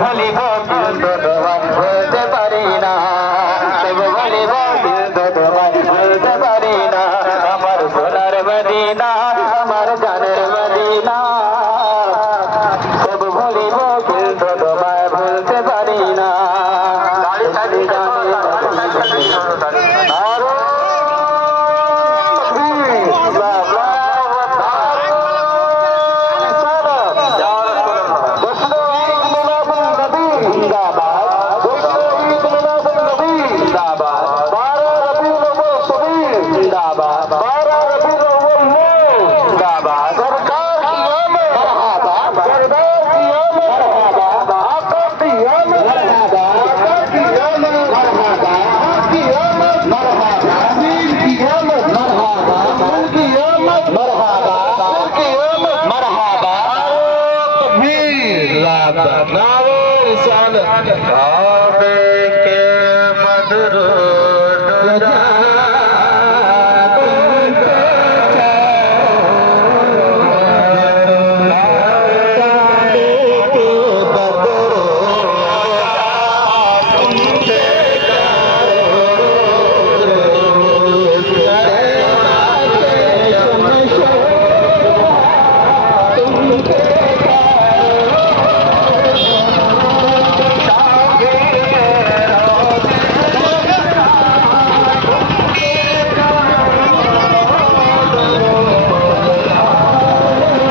ভুলিব কিন্তু তোমায় ভুলতে পারি না, সব ভুলিব কিন্তু তোমায় ভুলতে পারি না। আমার সোনার মদিনা, আমার জানের মদিনা, সব ভুলিব কিন্তু তোমায় ভুলতে পারি না। काबे के मदरूद